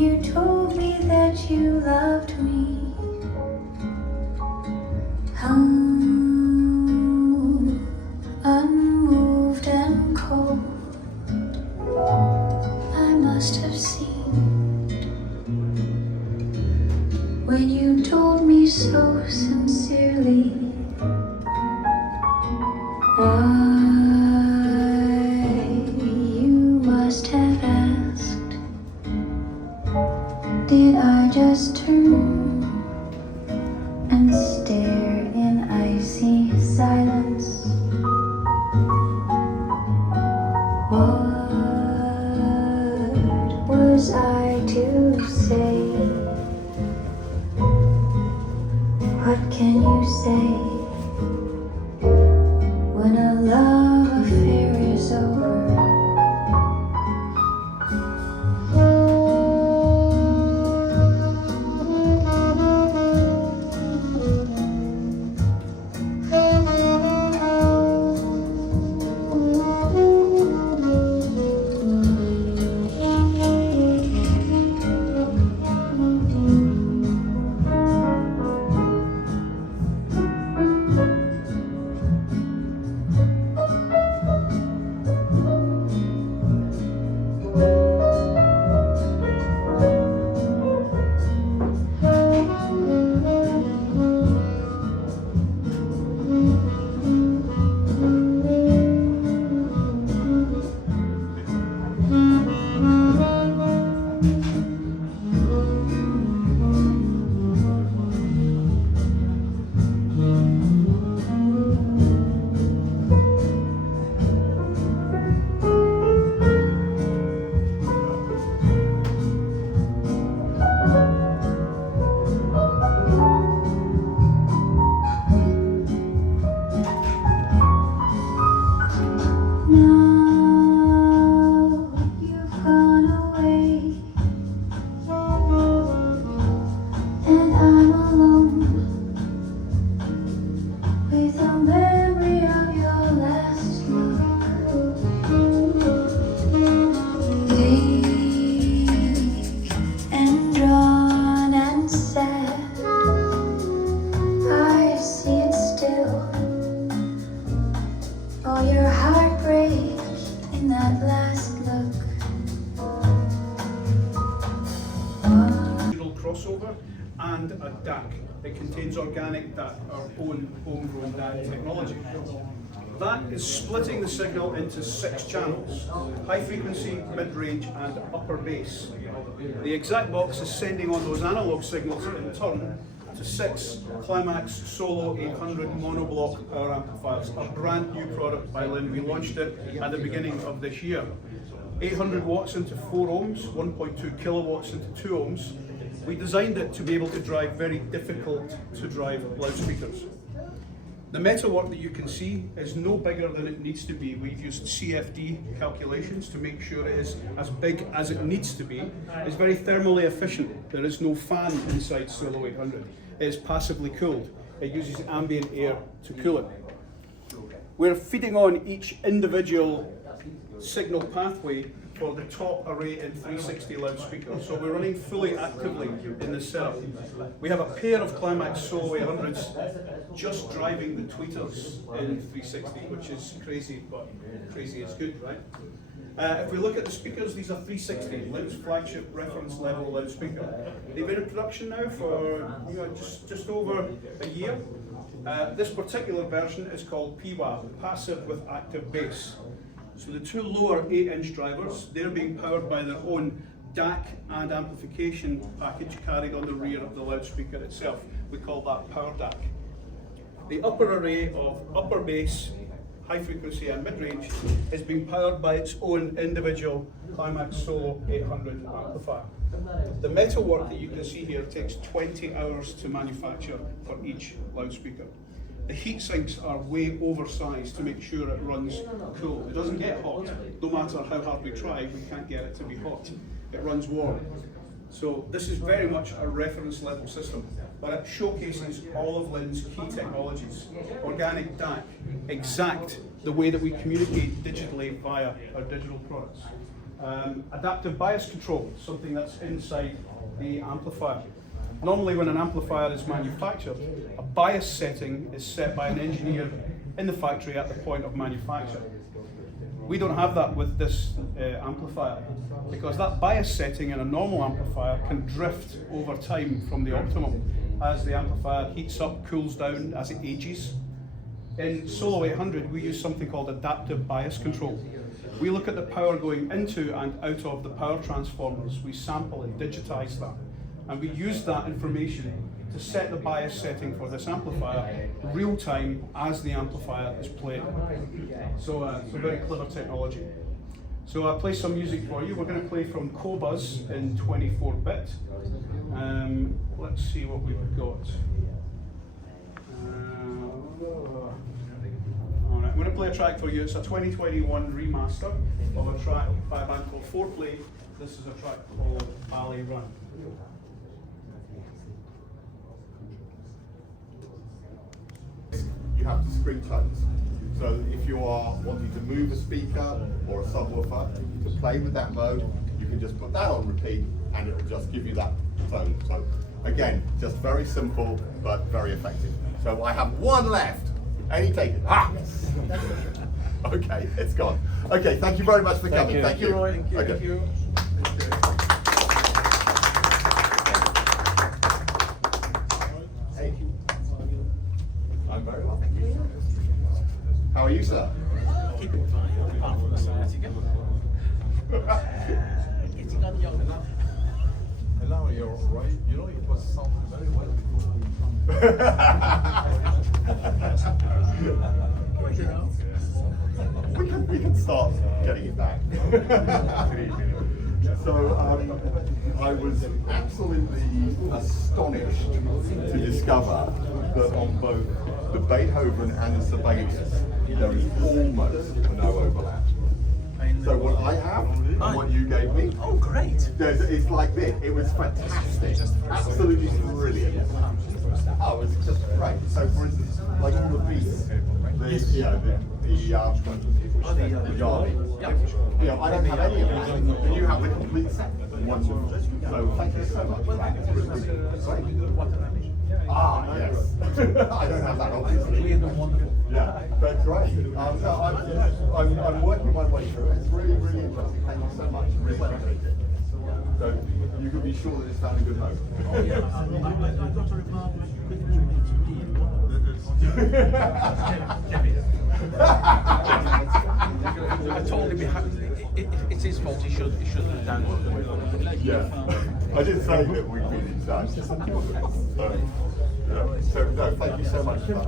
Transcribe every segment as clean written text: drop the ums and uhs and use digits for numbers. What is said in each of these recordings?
you told me that you loved me. Unmoved and cold, I must have seemed when you told me so sincerely. Why, you must have asked, did I just turn and stare in icy silence? What was I to say? What can you say when a love affair is over? And a DAC. It contains organic DAC, our own homegrown DAC technology. That is splitting the signal into 6 channels: high frequency, mid-range and upper bass. The exact box is sending on those analog signals in turn to 6 Climax Solo 800 monoblock power amplifiers, a brand new product by Linn. We launched it at the beginning of this year. 800 watts into 4 ohms, 1.2 kilowatts into 2 ohms. We designed it to be able to drive very difficult to drive loudspeakers. The metalwork that you can see is no bigger than it needs to be. We've used CFD calculations to make sure it is as big as it needs to be. It's very thermally efficient. There is no fan inside Solo 800. It is passively cooled. It uses ambient air to cool it. We're feeding on each individual signal pathway for the top array in 360 loudspeakers. So we're running fully actively in this setup. We have a pair of Climax Solo 800s just driving the tweeters in 360, which is crazy, but crazy is good, right? If we look at the speakers, these are 360, Linn's flagship reference level loudspeaker. They've been in production now for just over a year. This particular version is called PWA, passive with active bass. So the 2 lower 8-inch drivers, they're being powered by their own DAC and amplification package carried on the rear of the loudspeaker itself. We call that Power DAC. The upper array of upper bass, high frequency and mid-range is being powered by its own individual Climax Solo 800 amplifier. The metalwork that you can see here takes 20 hours to manufacture for each loudspeaker. The heat sinks are way oversized to make sure it runs cool. It doesn't get hot. No matter how hard we try, we can't get it to be hot. It runs warm. So this is very much a reference level system, but it showcases all of Linn's key technologies. Organic DAC, exact, the way that we communicate digitally via our digital products. Adaptive bias control, something that's inside the amplifier. Normally when an amplifier is manufactured, a bias setting is set by an engineer in the factory at the point of manufacture. We don't have that with this amplifier, because that bias setting in a normal amplifier can drift over time from the optimum as the amplifier heats up, cools down as it ages. In Solo 800 we use something called adaptive bias control. We look at the power going into and out of the power transformers, we sample and digitize that, and we use that information to set the bias setting for this amplifier real time as the amplifier is playing. So it's a very clever technology. So I'll play some music for you. We're going to play from Cobuzz in 24-bit. Let's see what we've got. Alright, I'm going to play a track for you. It's a 2021 remaster of a track by a band called Foreplay. This is a track called Alley Run. You have discrete tones. So if you are wanting to move a speaker or a subwoofer to play with that mode, you can just put that on repeat and it will just give you that tone. So again, just very simple but very effective. So I have one left. Any takers? Ah! Okay, it's gone. Okay, thank you very much for coming. Thank you. Roy. Thank you. Okay. Thank you. Hey. I'm very well, thank you. How are you, sir? Keeping fine, apart from the size again. Getting on young enough. Hello, you're right. You know, it was sounding very well before. We can start getting it back. So I was absolutely astonished to discover that on both the Beethoven and the Sibelius there is almost no overlap. So what I have and what you gave me, Oh, great. it's like this. It was fantastic, absolutely brilliant. Oh, it's just great. So for instance, like all the beats, the Yardley. You know, I don't have any of that, and you have the complete set. Wonderful. So thank you so much for that. It's really great. Ah, yes. I don't have that, obviously. Yeah, but great. So I'm working my way through it. It's really, really interesting. Thank you so much. Really appreciate it. So you can be sure that it's found a good home. Oh, yeah. I got a remark that you couldn't bring I told him it's his fault. He should have done it. Yeah, I did say that we'd been in touch. So no, thank you so much for that.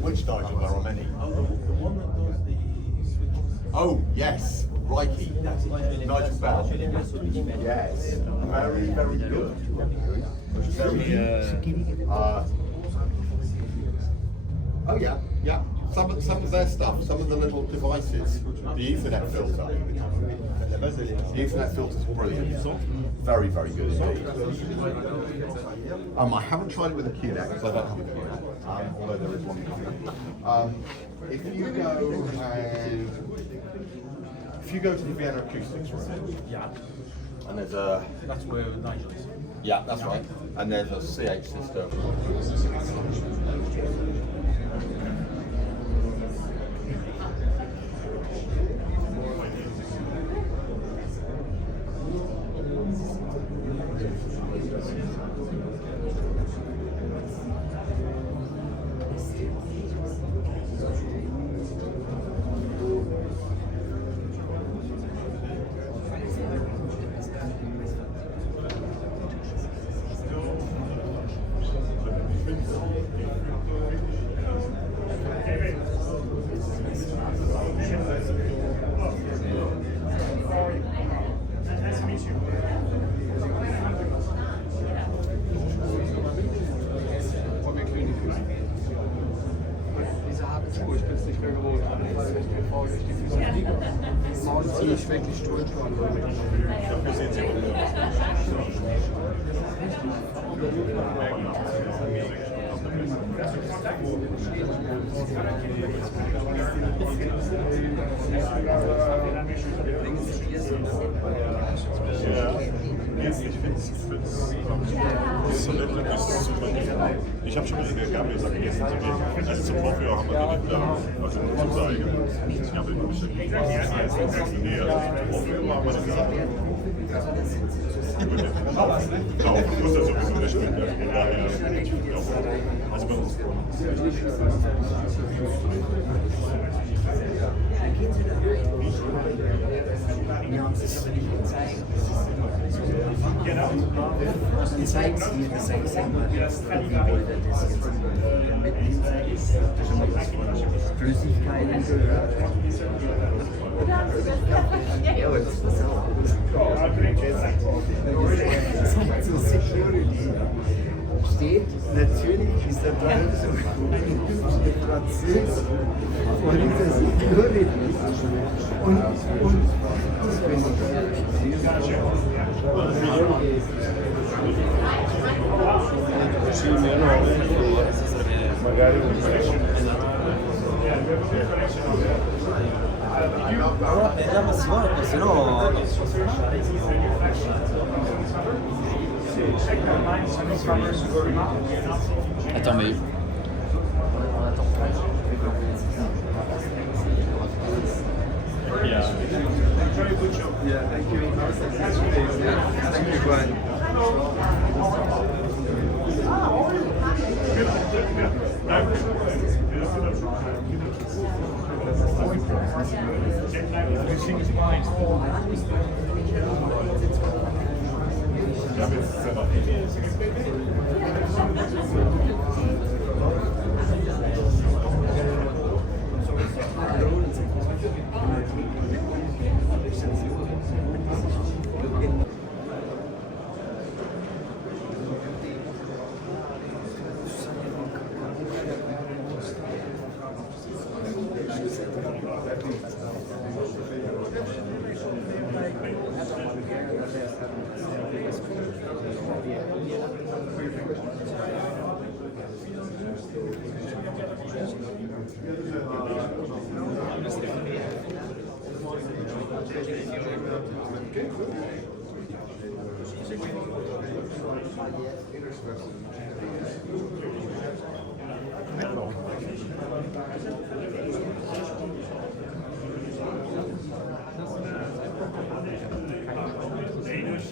Which Nigel? There are many. The one that does the switches. Oh, yes, Reiki. Nigel Bell. Yes, very, very good. Oh yeah, yeah. Some of their stuff, some of the little devices, the Ethernet filter. The Ethernet filter is brilliant. Very, very good indeed. I haven't tried it with a QNET because I don't have a QNET, although there is one coming. If you go to the Vienna Acoustics room, Yeah. and there's a That's where Nigel is. yeah, that's right, and there's a CH system. Sonette ist super. Ich habe schon mal gehabt, gesagt, jetzt sind wir, also zum Vorführen haben wir direkt da, also zu zeigen. Ich habe ein bisschen näher, also zum Vorführen haben wir gesagt. Laufen muss er sowieso eine Stunde. Also bei uns. Und zeigen Sie mir das Exemplar, wie wollte das jetzt mit Flüssigkeiten gehört. Ja, aber das ist auch. Zur Security steht, natürlich ist der Teil so Französisch und dieser Security. Und das bin ich. Vediamo se vuole, se no. Attends, mais. Yeah, thank you. Thank you, Glenn.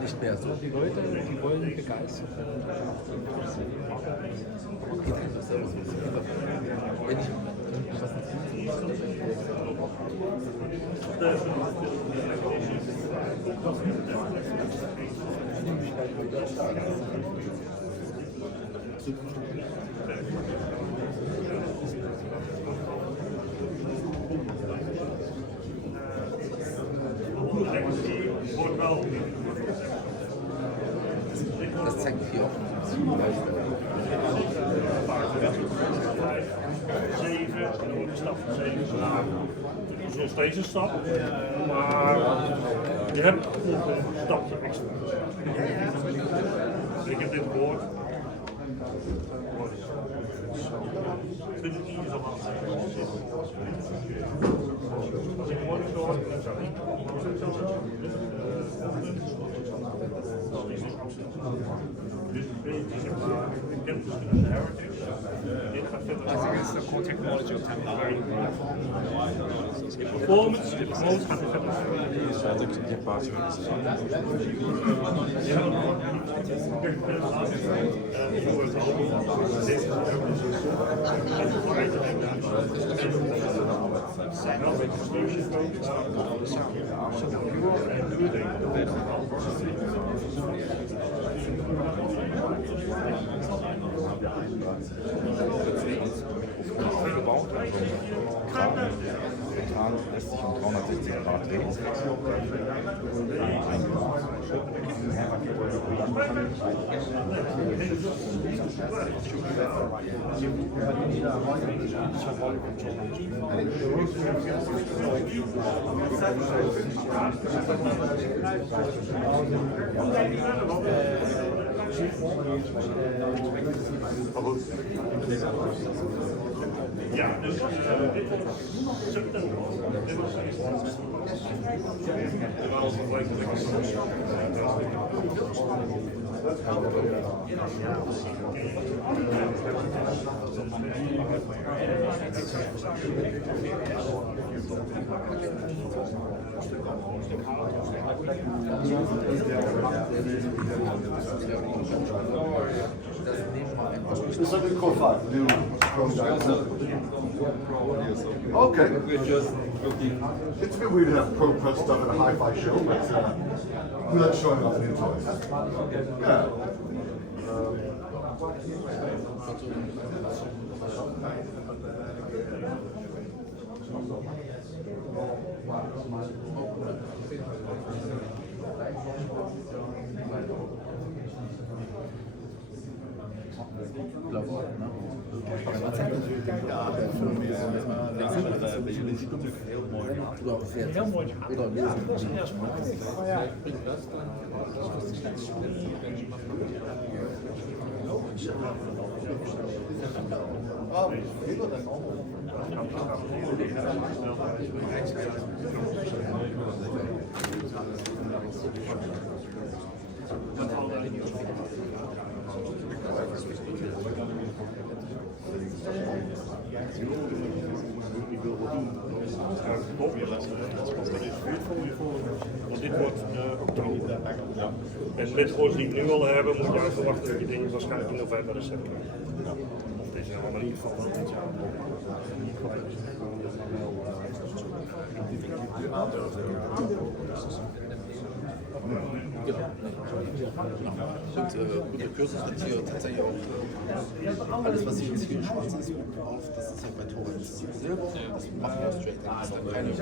Nicht mehr so. Die Leute, die wollen begeistert werden. Wenn ich das zeigt hier auch. 7, en dan wordt de stap van 7 naar. Het is nog steeds een stap, maar je hebt nog een stapje extra. Ik heb dit gehoord. Dit is niet zo als ik mooi zo dan zou ik dit is zeg maar, ik ken het misschien als heritage. Dit gaat verder. I think it's the core technology of Dynaudio. Performance gaat er verder. Gebaut, also Methan lässt sich um 360 Grad drehen. Aber Ja, dus dit wordt september. Dit was terwijl ze gelijk Is that a core 5? New Okay. We're just looking. It's a bit weird to have pro press stuff at a hi-fi show, but we like showing off new toys. Yeah. Bij jullie ziet het natuurlijk heel mooi. heel mooi. Ja, dat is heel spannend. Ja. Want dit wordt oktober. En met goals die ik nu al hebben, moet je eigenlijk verwachten dat je dingen waarschijnlijk in november is hebben. Of het is helemaal niet van dit jaar. Guter Kurs ist hier tatsächlich auch alles, was hier jetzt viel schwarz ist, auf, das ist halt bei Torrents Silber, das machen wir straight, das ist dann keine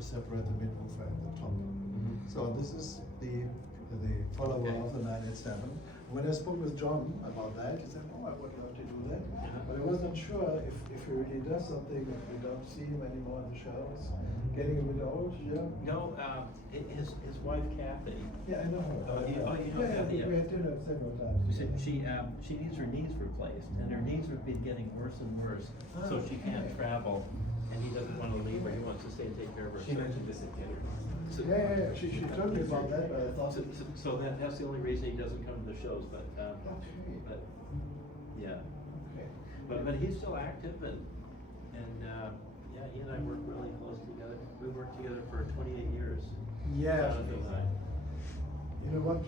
Separate the midwoofer and the top. So this is the follower of the 987. When I spoke with John about that, he said, "Oh, I would love to do that," but I wasn't sure if he really does something. We don't see him anymore on the shelves. Getting a bit old, yeah. No, his wife Kathy. Yeah, I know her. You know Kathy, yeah. We had dinner several times. She needs her knees replaced, and her knees have been getting worse and worse, so she can't travel. And he doesn't want to leave her, he wants to stay and take care of her. She mentioned this at dinner. So, Yeah. She told me about that, but I thought. So that's the only reason he doesn't come to the shows, but yeah. Okay. But he's still active and yeah, he and I work really close together. We worked together for 28 years. Yeah. Jonathan and I. You know what?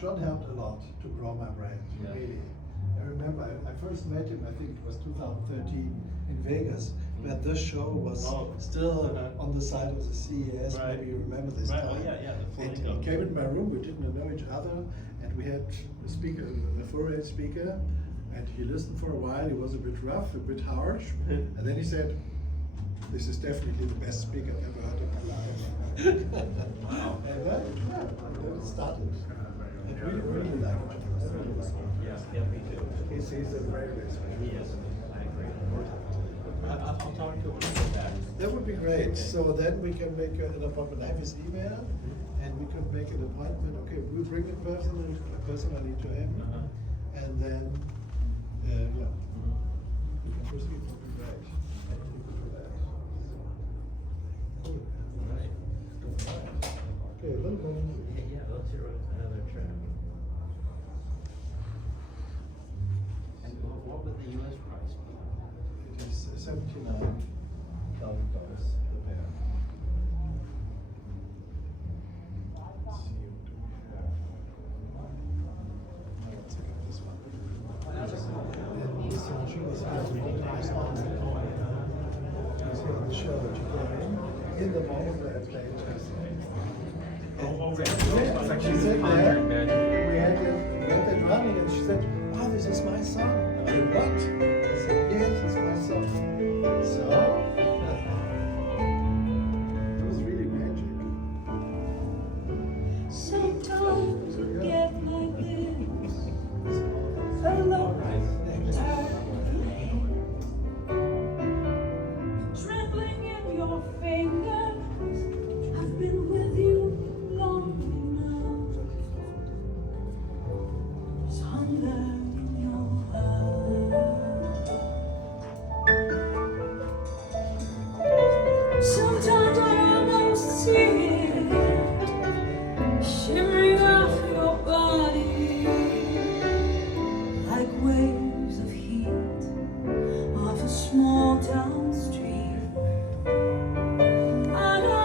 John helped a lot to grow my brand, really. I remember I first met him, I think it was 2013 in Vegas, when this show was still on the side of the CES. Right. Maybe you remember this Right. time. Oh, yeah. The And Flamingo. he came in my room, we didn't know each other, and we had a speaker, a foreign speaker, and he listened for a while. He was a bit rough, a bit harsh, and then he said, "This is definitely the best speaker I've ever heard in my life." Wow. And then it started. And really liked it. Yeah, me too. He's a very great speaker. He is. I agree. That would be great. So then we can make an appointment. I have his email, and we could make an appointment. Okay, we'll bring it personally to him, and then, yeah, we can proceed. Would be great. Cool. Okay, a little more. Yeah, let's hear another track. And what would the US price be? It is $79,000 the pair. Let's see, what do we have? Let's look at this one. And this machine is absolutely nice on the show that you put in the moment where I play it. She said there, we had it running, and she said, "Oh, this is my song." I said, "What?" I said, "Yes, it's my song." So it was really magic. Sometimes you get like this, alone trembling in your fingers. I've been with you long enough. Sunlight.